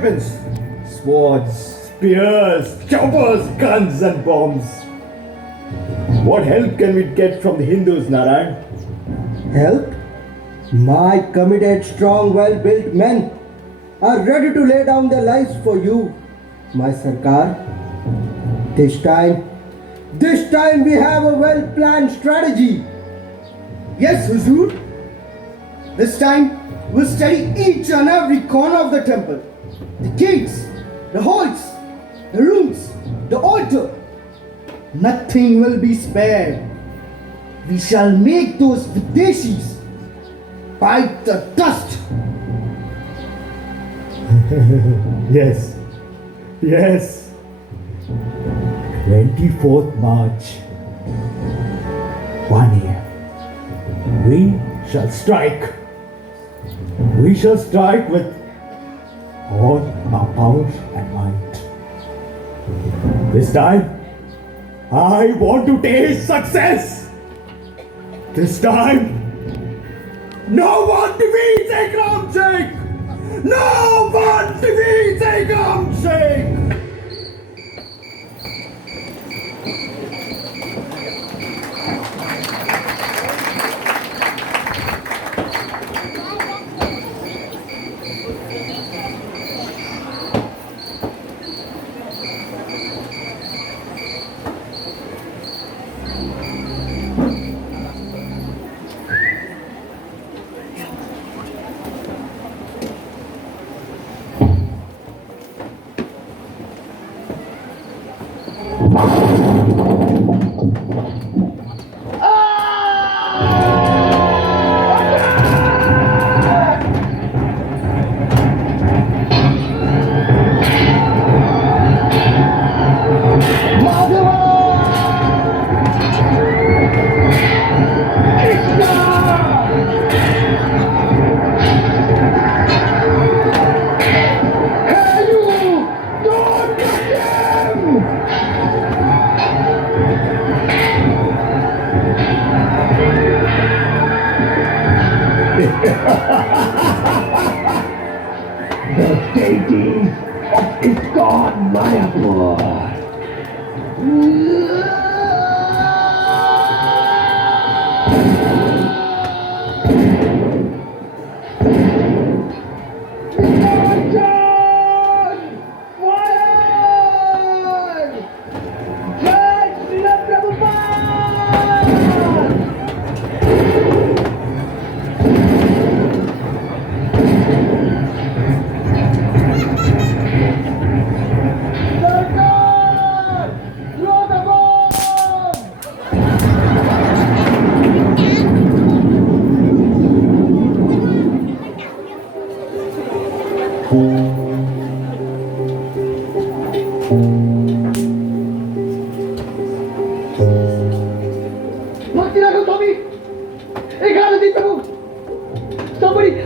weapons. Swords, spears, choppers, guns and bombs. What help can we get from the Hindus, Narayan? Help? My committed, strong, well-built men are ready to lay down their lives for you, my Sarkar. This time we have a well-planned strategy. Yes, Huzur. This time we'll study each and every corner of the temple. The gates, the halls, the rooms, the altar. Nothing will be spared. We shall make those Videshis bite the dust. Yes. Yes. 24th March, 1 a.m. We shall strike. We shall strike with all our power and might. This time, I want to taste success. This time, no one defeats Ikram Sheikh. No one defeats Ikram Sheikh. The deities of Iskon Mayapur.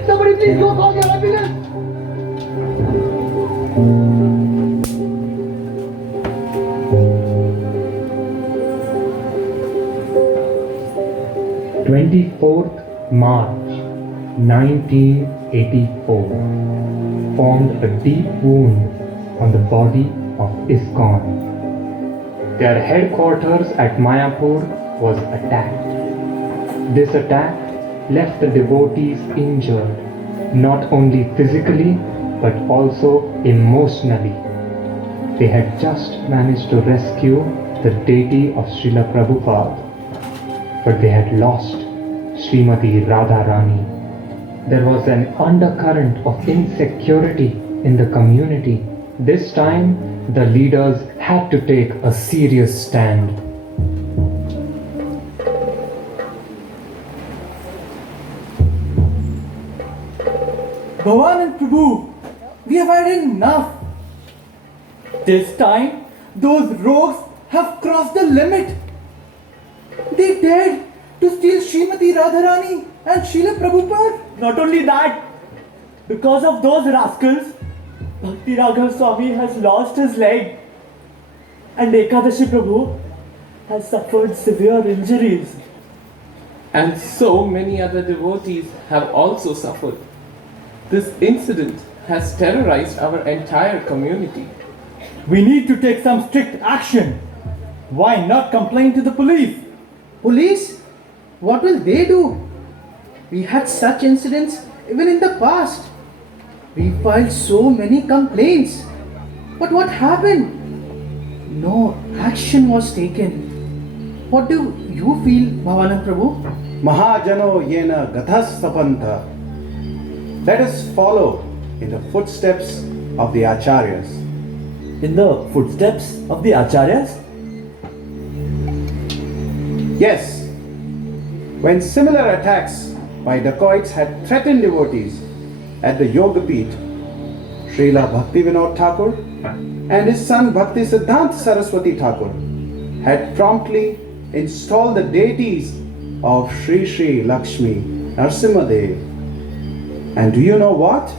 Somebody please go call the ambulance. 24th March 1984 formed a deep wound on the body of ISKCON. Their headquarters at Mayapur was attacked. This attack left the devotees injured, not only physically but also emotionally. They had just managed to rescue the deity of Srila Prabhupada, but they had lost Srimati Radharani. There was an undercurrent of insecurity in the community. This time, the leaders had to take a serious stand. Bhavan and Prabhu, we have had enough. This time, those rogues have crossed the limit. They dared to steal Srimati Radharani and Srila Prabhupada. Not only that, because of those rascals, Bhakti Raghav Swami has lost his leg and Ekadashi Prabhu has suffered severe injuries. And so many other devotees have also suffered. This incident has terrorized our entire community. We need to take some strict action. Why not complain to the police? Police? What will they do? We had such incidents even in the past. We filed so many complaints. But what happened? No action was taken. What do you feel, Bhavanand Prabhu? Mahajano yena gathastapanta. Let us follow in the footsteps of the Acharyas. In the footsteps of the Acharyas? Yes, when similar attacks by dacoits had threatened devotees at the Yoga Peeth, Srila Bhaktivinoda Thakur and his son Bhakti Siddhanta Saraswati Thakur had promptly installed the deities of Sri Sri Lakshmi Narsimha Dev. And do you know what?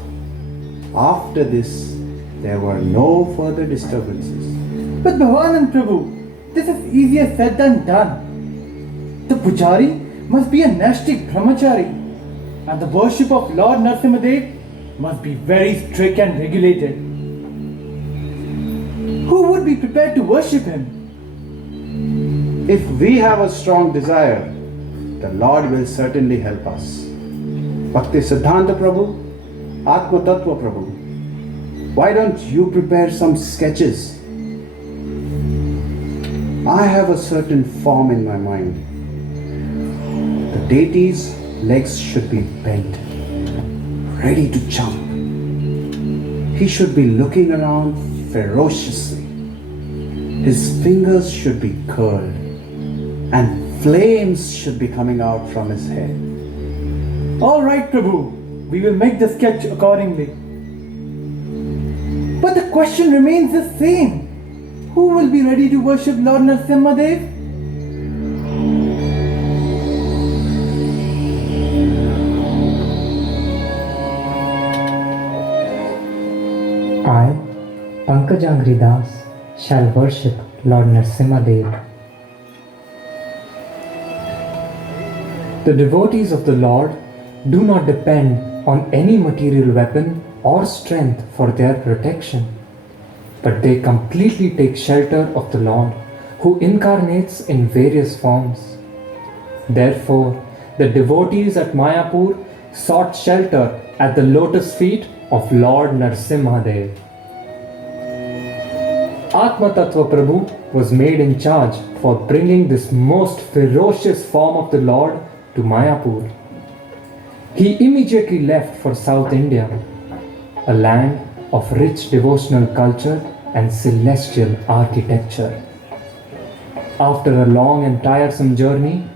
After this, there were no further disturbances. But Bhavanand Prabhu, this is easier said than done. The pujari must be a Nashtik brahmachari, and the worship of Lord Narsimhadev must be very strict and regulated. Who would be prepared to worship him? If we have a strong desire, the Lord will certainly help us. Bhakti Siddhanta Prabhu, Atma Tattva Prabhu, why don't you prepare some sketches? I have a certain form in my mind. The deity's legs should be bent, ready to jump. He should be looking around ferociously. His fingers should be curled, and flames should be coming out from his head. All right, Prabhu, we will make the sketch accordingly. But the question remains the same. Who will be ready to worship Lord Narsimhadev? I, Pankajangri Das, shall worship Lord Narsimhadev. The devotees of the Lord do not depend on any material weapon or strength for their protection, but they completely take shelter of the Lord, who incarnates in various forms. Therefore, the devotees at Mayapur sought shelter at the lotus feet of Lord Narsimhadev. Atma Tattva Prabhu was made in charge for bringing this most ferocious form of the Lord to Mayapur. He immediately left for South India, a land of rich devotional culture and celestial architecture. After a long and tiresome journey,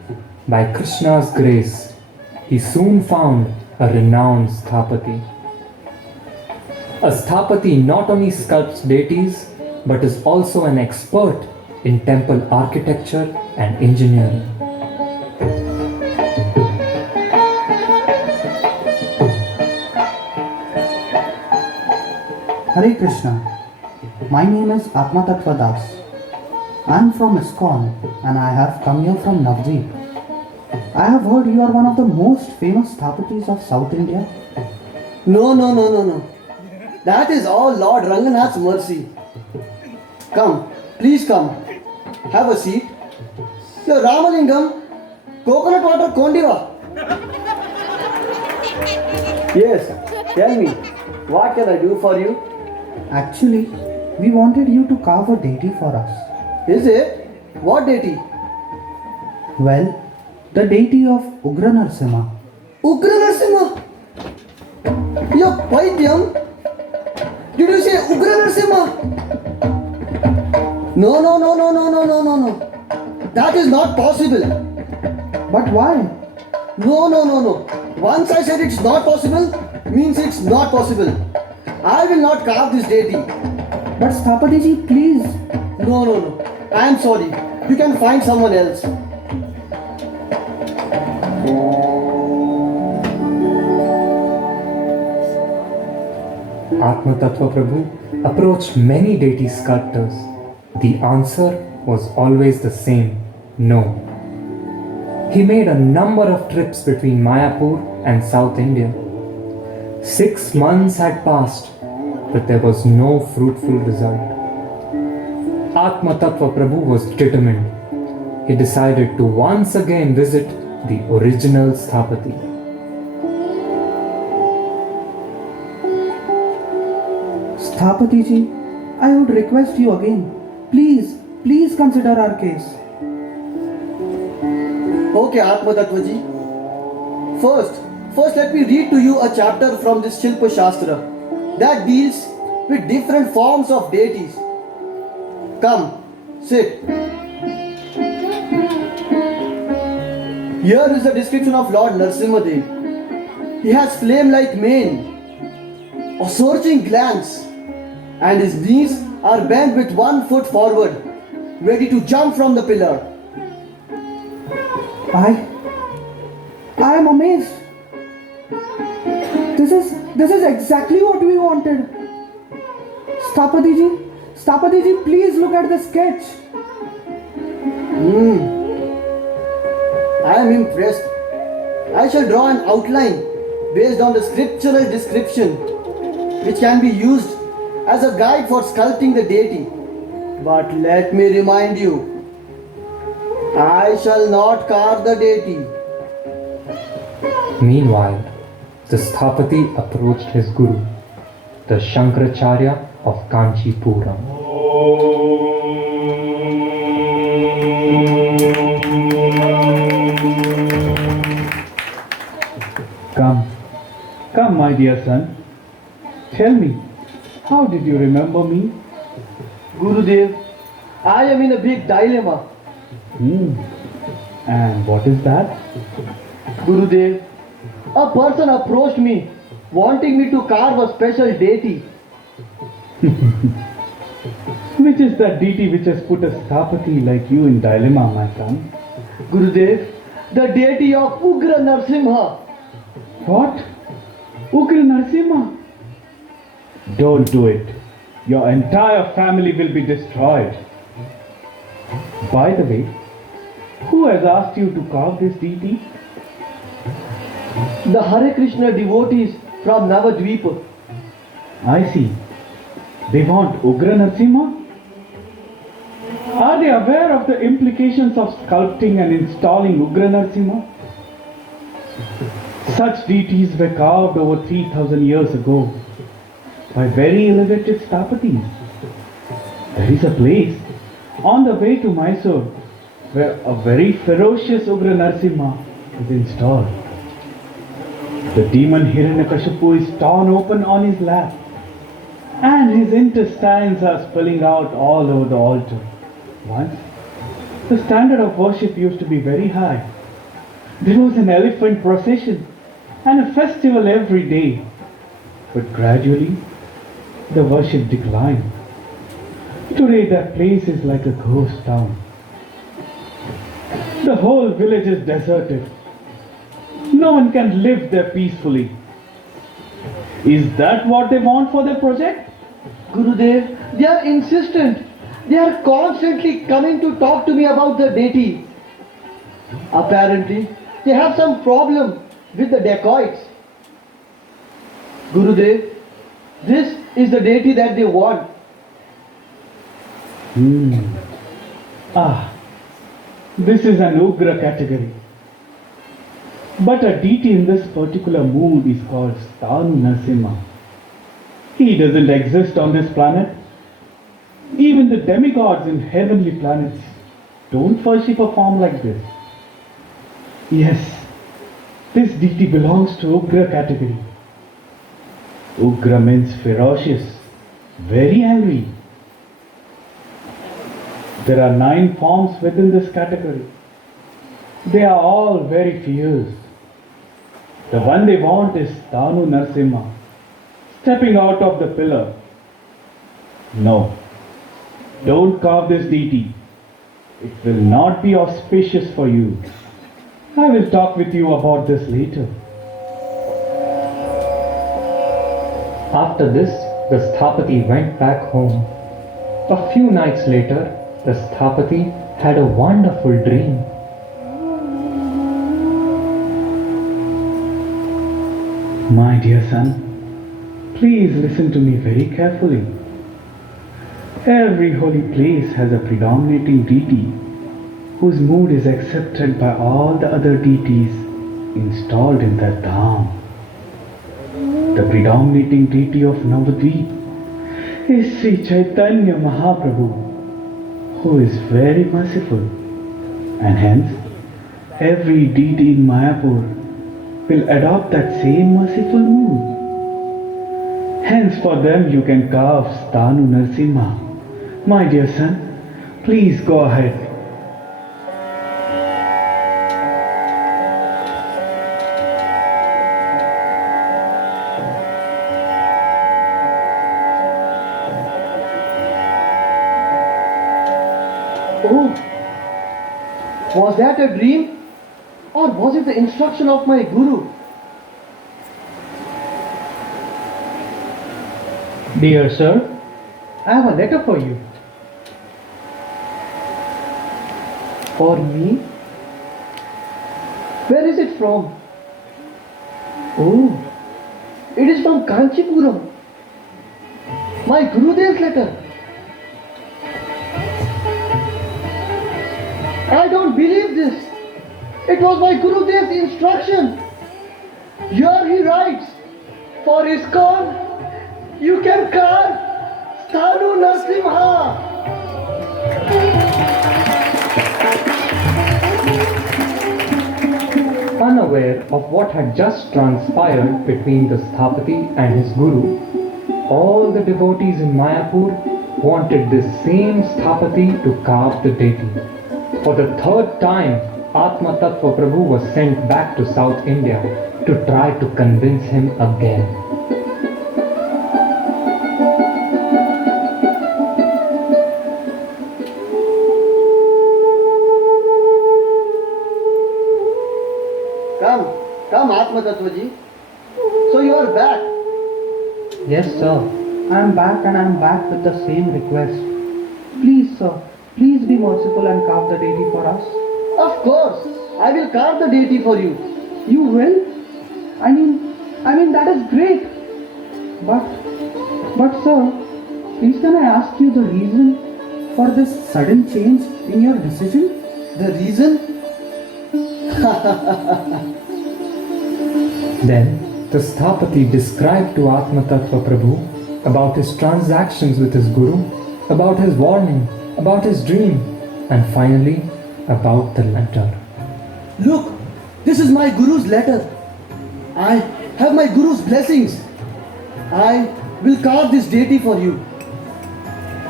by Krishna's grace, he soon found a renowned Sthapati. A Sthapati not only sculpts deities, but is also an expert in temple architecture and engineering. Hare Krishna. My name is Atma Tattva Das. I am from ISKCON and I have come here from Navdeep. I have heard you are one of the most famous Sthapatis of South India. No. That is all Lord Ranganath's mercy. Come, please come. Have a seat. Your Ramalingam, coconut water kondiva. Yes, tell me, what can I do for you? Actually, we wanted you to carve a deity for us. Is it? What deity? Well, the deity of Ugra Narsimha. Ugra Narsimha? Your Paityam? Did you say Ugra Narsimha? No. That is not possible. But why? No. Once I said it's not possible, means it's not possible. I will not carve this deity. But Sthapatiji, please. No. I am sorry. You can find someone else. Atma Tattva Prabhu approached many deity sculptors. The answer was always the same: no. He made a number of trips between Mayapur and South India. 6 months had passed, but there was no fruitful result. Atma Tattva Prabhu was determined. He decided to once again visit the original Sthapati. Sthapati ji, I would request you again. Please consider our case. Okay, Atma Tattva ji. First let me read to you a chapter from this Shilpa Shastra that deals with different forms of deities. Come, sit. Here is the description of Lord Narsimha Dev. He has flame-like mane, a searching glance, and his knees are bent with 1 foot forward, ready to jump from the pillar. I am amazed. This is exactly what we wanted. Sthapati ji, please look at the sketch. I am impressed. I shall draw an outline based on the scriptural description, which can be used as a guide for sculpting the deity. But let me remind you, I shall not carve the deity. Meanwhile, the Sthapati approached his guru, the Shankaracharya of Kanchipuram. Come, my dear son. Tell me, how did you remember me? Gurudev, I am in a big dilemma. And what is that? Gurudev, a person approached me wanting me to carve a special deity. Which is that deity which has put a Sthapati like you in dilemma, my son? Gurudev, the deity of Ugra Narsimha. What? Ugra Narsimha? Don't do it. Your entire family will be destroyed. By the way, who has asked you to carve this deity? The Hare Krishna devotees from Navadvipa. I see. They want Ugra Narsimha? Are they aware of the implications of sculpting and installing Ugra Narsimha? Such deities were carved over 3000 years ago by very elevated Sthapatis. There is a place on the way to Mysore where a very ferocious Ugra Narsimha is installed. The demon Hiranyakashipu is torn open on his lap, and his intestines are spilling out all over the altar. Once, the standard of worship used to be very high. There was an elephant procession and a festival every day. But gradually, the worship declined. Today, that place is like a ghost town. The whole village is deserted. No one can live there peacefully. Is that what they want for their project? Gurudev, they are insistent. They are constantly coming to talk to me about the deity. Apparently, they have some problem with the dacoits. Gurudev, this is the deity that they want. This is an Ugra category. But a deity in this particular mood is called Stanu Narsimha. He doesn't exist on this planet. Even the demigods in heavenly planets don't worship a form like this. Yes, this deity belongs to Ugra category. Ugra means ferocious, very angry. There are 9 forms within this category. They are all very fierce. The one they want is Stanu Narsimha, stepping out of the pillar. No, don't carve this deity. It will not be auspicious for you. I will talk with you about this later. After this, the Sthapati went back home. A few nights later, the Sthapati had a wonderful dream. My dear son, Please listen to me very carefully. Every holy place has a predominating deity whose mood is accepted by all the other deities installed in that dham. The predominating deity of Navadvip is Sri Chaitanya Mahaprabhu, who is very merciful, and hence every deity in Mayapur will adopt that same merciful mood. Hence for them you can carve Stanu Narsimha. My dear son, please go ahead. Oh, was that a dream? Or was it the instruction of my guru? Dear sir, I have a letter for you. For me? Where is it from? Oh, it is from Kanchipuram. My Gurudev's letter. I don't believe this. It was my Gurudev's instruction. Here he writes, for ISKCON, you can carve Stanu Narsimha. Unaware of what had just transpired between the Sthapati and his guru, all the devotees in Mayapur wanted this same Sthapati to carve the deity. For the third time, Atma Tattva Prabhu was sent back to South India to try to convince him again. Come Atma Tattvaji. So you are back. Yes, sir. I am back, and I am back with the same request. Please, sir, please be merciful and carve the deity for us. Of course, I will carve the deity for you. You will? I mean that is great. But sir, please can I ask you the reason for this sudden change in your decision? The reason? Then the Sthapati described to Atma Tattva Prabhu about his transactions with his guru, about his warning, about his dream, and finally about the letter. Look, this is my guru's letter. I have my guru's blessings. I will carve this deity for you.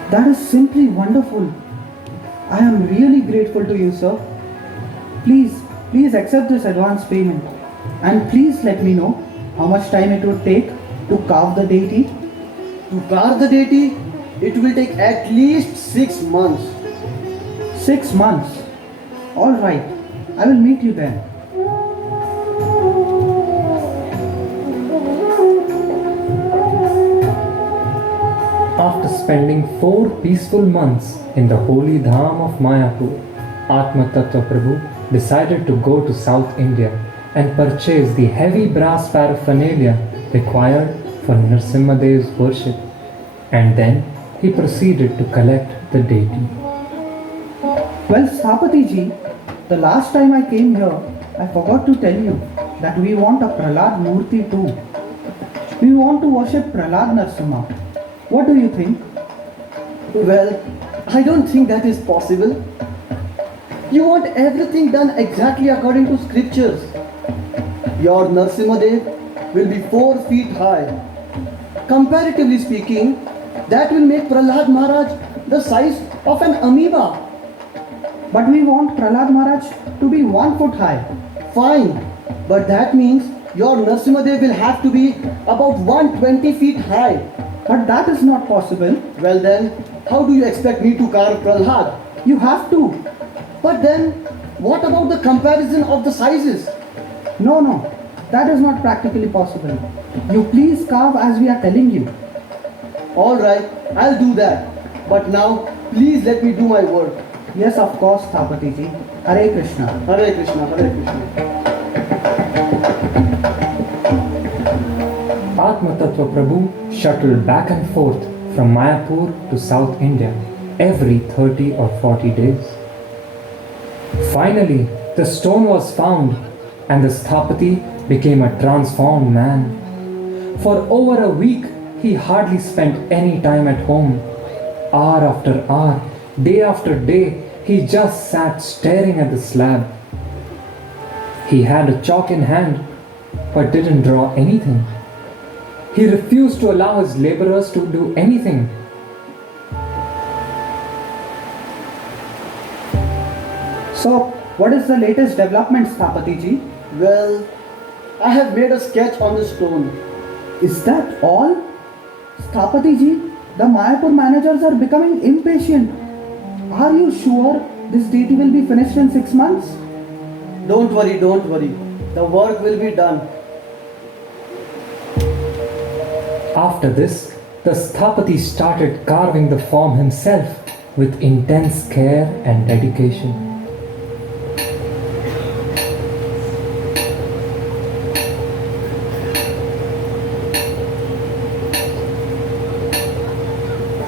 That is simply wonderful. I am really grateful to you, sir. Please accept this advance payment. And please let me know how much time it would take to carve the deity. To carve the deity, it will take at least 6 months. 6 months? Alright, I will meet you then. After spending 4 peaceful months in the holy dham of Mayapur, Atma Tattva Prabhu decided to go to South India and purchase the heavy brass paraphernalia required for Narsimha worship, and then he proceeded to collect the deity. Well, Sthapati ji, the last time I came here, I forgot to tell you that we want a Prahlad Murti too. We want to worship Prahlad Narsimha. What do you think? Well, I don't think that is possible. You want everything done exactly according to scriptures. Your Narsimha will be 4 feet high. Comparatively speaking, that will make Prahlad Maharaj the size of an amoeba. But we want Prahlad Maharaj to be 1 foot high. Fine, but that means your Narsimha will have to be about 120 feet high. But that is not possible. Well then, how do you expect me to carve Prahlad? You have to. But then, what about the comparison of the sizes? No, that is not practically possible. You please carve as we are telling you. Alright, I'll do that. But now, please let me do my work. Yes, of course, Sthapati ji. Hare Krishna. Hare Krishna, Hare Krishna. Atma Tattva Prabhu shuttled back and forth from Mayapur to South India every 30 or 40 days. Finally, the stone was found and the Sthapati became a transformed man. For over a week, he hardly spent any time at home. Hour after hour, day after day, he just sat staring at the slab. He had a chalk in hand, but didn't draw anything. He refused to allow his laborers to do anything. So, what is the latest development, Sthapati ji? Well, I have made a sketch on the stone. Is that all? Sthapati ji, the Mayapur managers are becoming impatient. Are you sure this deity will be finished in 6 months? Don't worry, don't worry. The work will be done. After this, the Sthapati started carving the form himself with intense care and dedication.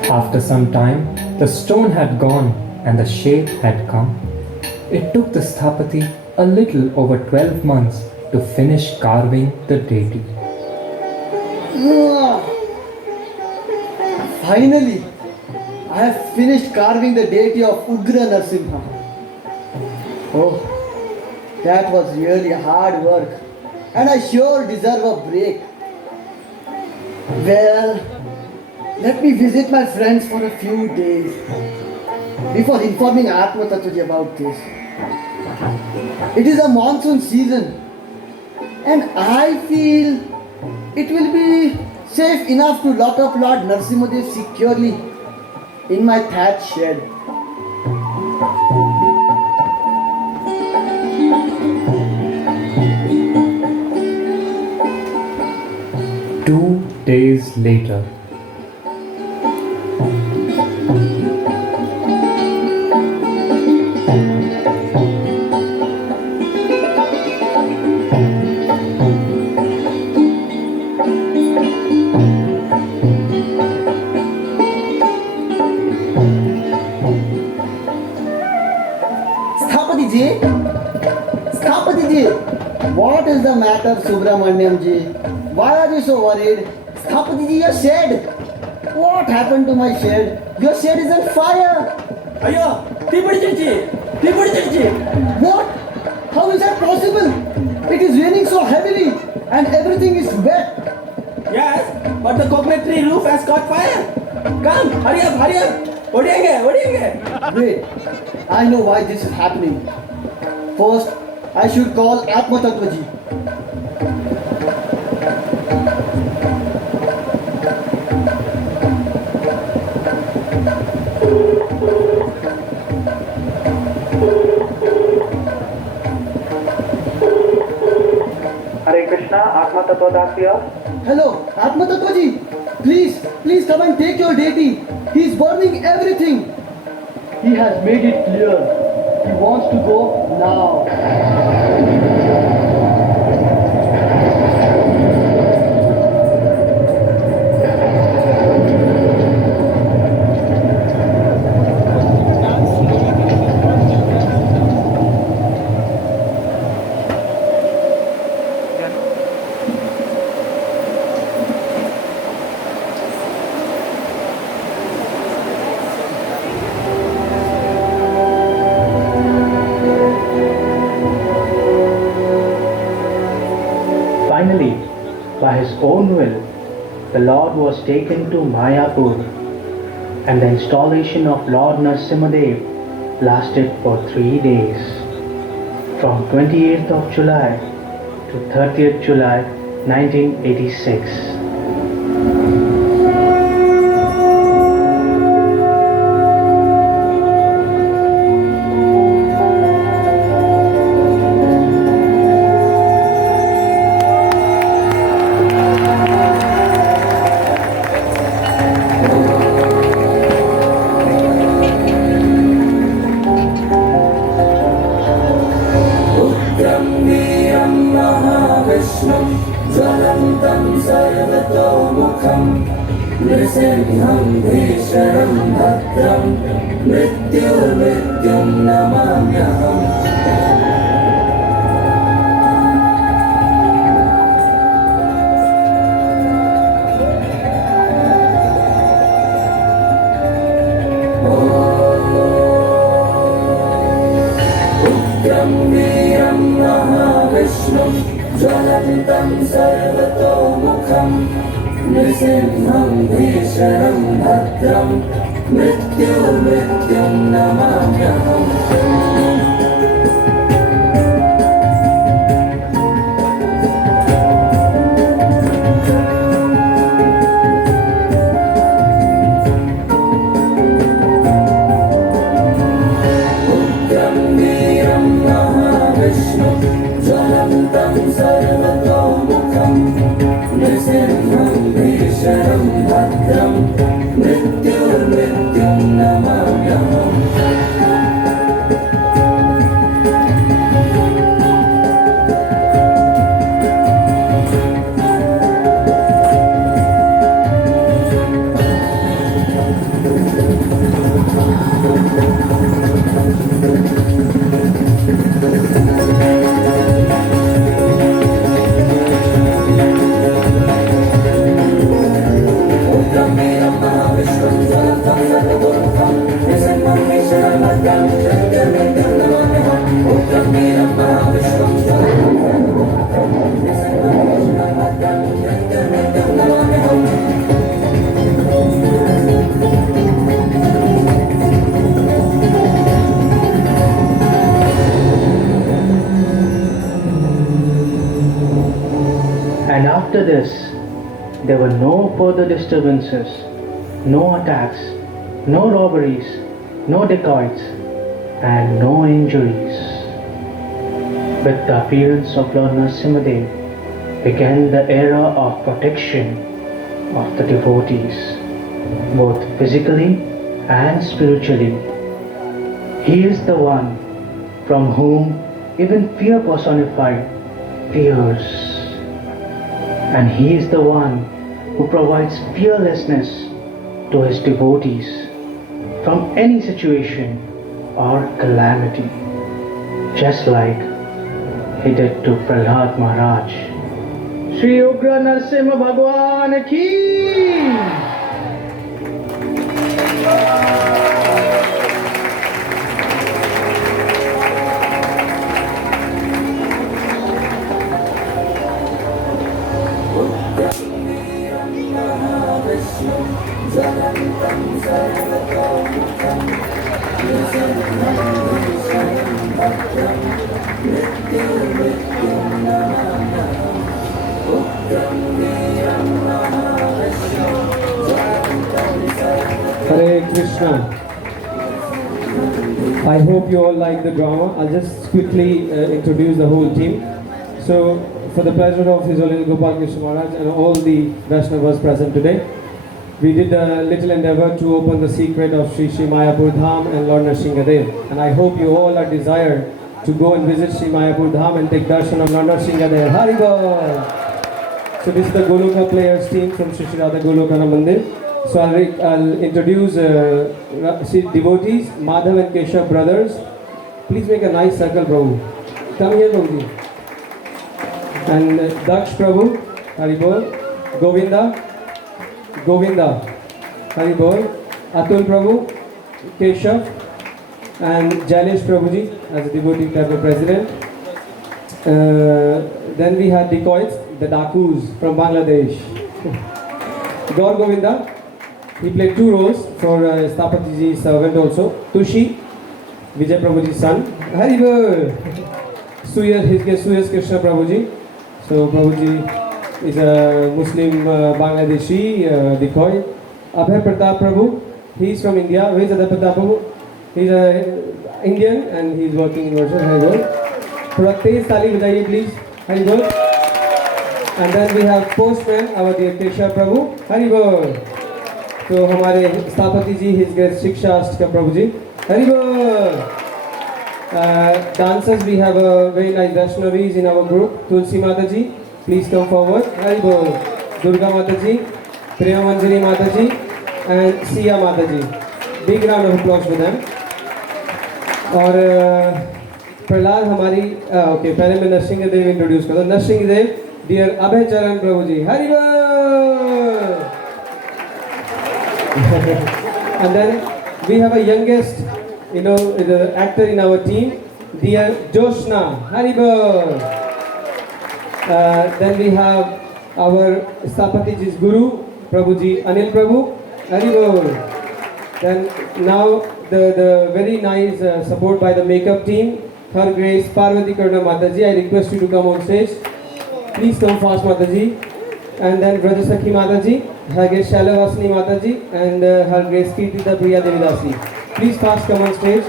After some time, the stone had gone and the shape had come. It took the Sthapati a little over 12 months to finish carving the deity. Finally, I have finished carving the deity of Ugra Narsimha. Oh, that was really hard work, and I sure deserve a break. Well, let me visit my friends for a few days before informing Atma Tattvaji about this. It is a monsoon season, and I feel it will be safe enough to lock up Lord Narsimhadev securely in my thatched shed. Two days later. Sthapati ji, what is the matter, Subramanyam ji? Why are you so worried? Sthapati ji, your shed. What happened to my shed? Your shed is on fire. Ayo, What? How is that possible? It is raining so heavily and everything is wet. Yes, but the coconut tree roof has caught fire. Come, hurry up, hurry up. What do you get? Wait, I know why this is happening. First, I should call Atma Tattvaji. Hare Krishna, Atma Tattvadas here. Hello, Atma Tattvaji. Please come and take your deity. He is burning everything. He has made it clear. He wants to go now. Finally, by his own will, the Lord was taken to Mayapur, and the installation of Lord Narsimhadev lasted for 3 days, from 28th of July to 30th July 1986. ज्वलन्तं सर्वतो भद्रं मृत्युर्मृत्युं नमाम्यहम् उग्रं वीरं महाविष्णुं ज्वलन्तं सर्वतोमुखं नृसिंहं भीषणं भद्रं मृत्युर्मृत्युं नमाम्यहम् ज्वलन्तं सर्वतोमुखं नृसिंहं भीषणं भद्रं मृत्युर्मृत्युं नमाम्यहम् And after this, there were no further disturbances, no attacks, no robberies, no dacoits, and no injuries. With the appearance of Lord Narsimha began the era of protection of the devotees, both physically and spiritually. He is the one from whom even fear personified fears. And he is the one who provides fearlessness to his devotees from any situation or calamity, just like he did to Prahlad Maharaj. Shri Ugra Narsimha Bhagwan ki! Hare Krishna. I hope you all like the drama. I'll just quickly introduce the whole team. So, for the pleasure of His Holiness Gopal Krishna Maharaj and all the Vaishnavas present today, we did a little endeavor to open the secret of Sri Sri Mayapur Dham and Lord Narsingadev. And I hope you all are desired to go and visit Sri Mayapur Dham and take darshan of Lord Narsingadev. Haribol! So this is the Goloka players team from Sri Sri Radha Golokana Mandir. So I'll introduce devotees, Madhav and Keshav brothers. Please make a nice circle, Prabhu. Come here, Prabhuji. And Daksh Prabhu, Haribol. Govinda, Haribol. Atul Prabhu, Keshav, and Jailesh Prabhuji as a devotee temple president. Then we had dacoits, the Dakus from Bangladesh. Gaur Govinda, he played two roles for Stapatiji's servant also. Tushi, Vijay Prabhuji's son. Haribol! His guest Suyas Krishna Prabhuji. So Prabhuji is a Muslim Bangladeshi dacoit. Abhay Pratap Prabhu, he is from India. Where is Abhay Pratap Prabhu? He is an Indian and he is working in Russia. Haribol. Thoda tez tali bajaiye please. Haribol. And then we have postman, our dear Keshav Prabhu. Haribol. So हमारे स्थापति जी, his guest Shiksha Ashtka Prabhu ji. Haribol. Dancers, we have a very nice Vaishnavis in our group. Tulsi Mataji, please come forward. Haribol. Durga Mataji, Prema Manjari Mataji, and Siya Mataji. Big round of applause for them. और प्रहलाद हमारी okay पहले मैं Narsingh Dev introduce करता हूँ. Narsingh Dev, dear अभय चरण प्रभु जी, हरि बोल. And then we have a youngest, the actor in our team, dear Joshna, Hari Bol. Then we have our Stapatiji's Guru, Prabhuji, Anil Prabhu, Hari Bol. Then now the very nice support by the makeup team, Her Grace Parvati Karna Mataji. I request you to come on stage. Please come fast, Mataji. And then Brother Sakhi Mataji, Her Grace Shalavasni Mataji, and Her Grace Kirtita Priya Devidasi. Please fast come on stage.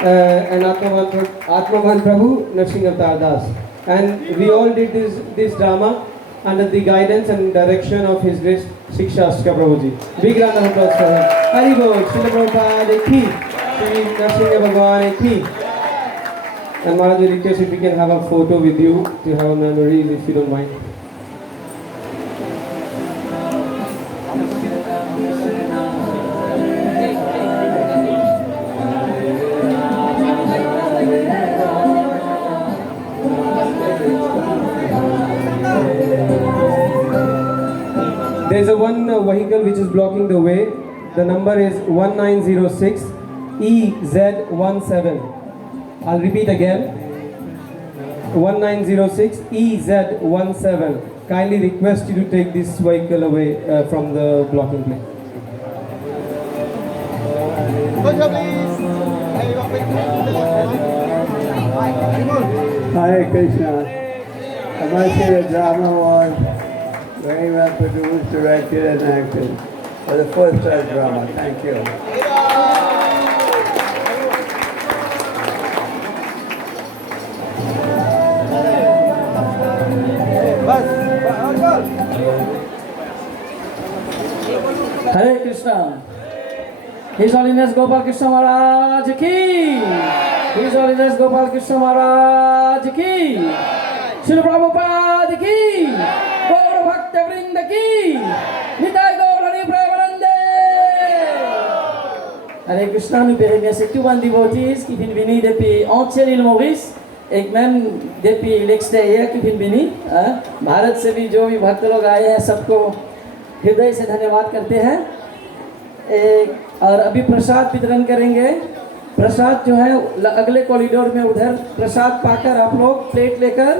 And Atmavan Prabhu Narsingh Avatar Das. And we all did this drama under the guidance and direction of His Grace Shikshastra Prabhuji. Big round of applause for him. Hari Bol, Srila Prabhupada ki, Sri Narsingh Bhagwan ki. And Maharaj, we request if we can have a photo with you to have a memory, if you don't mind. There is a one vehicle which is blocking the way. The number is 1906 EZ17. I'll repeat again. 1906 EZ17. Kindly request you to take this vehicle away from the blocking place. Hare Krishna. I must say the drama was very well produced, directed and acted. For the first class drama. Thank you. Hare Krishna. His Holiness Gopal Krishna Maharaj ki. His Holiness Gopal Krishna Maharaj ki. Srila Prabhupada ki. Gaur Bhakta Vrinda ki. Nitai Gaur Hari Premanande. Hare Krishna, nous remercions tous les devotees qui viennent venir depuis entière l'île Maurice et même depuis l'extérieur qui viennent venir. Bharat से भी जो भी भक्त लोग आए हैं सबको हृदय से धन्यवाद करते हैं. और अभी प्रसाद वितरण करेंगे. प्रसाद जो है अगले कॉरिडोर में उधर प्रसाद पाकर आप लोग प्लेट लेकर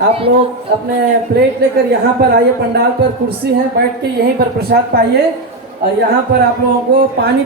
अपने प्लेट लेकर यहाँ पर आइए. पंडाल पर कुर्सी है, बैठ के यहीं पर प्रसाद पाइए. और यहाँ पर आप लोगों को पानी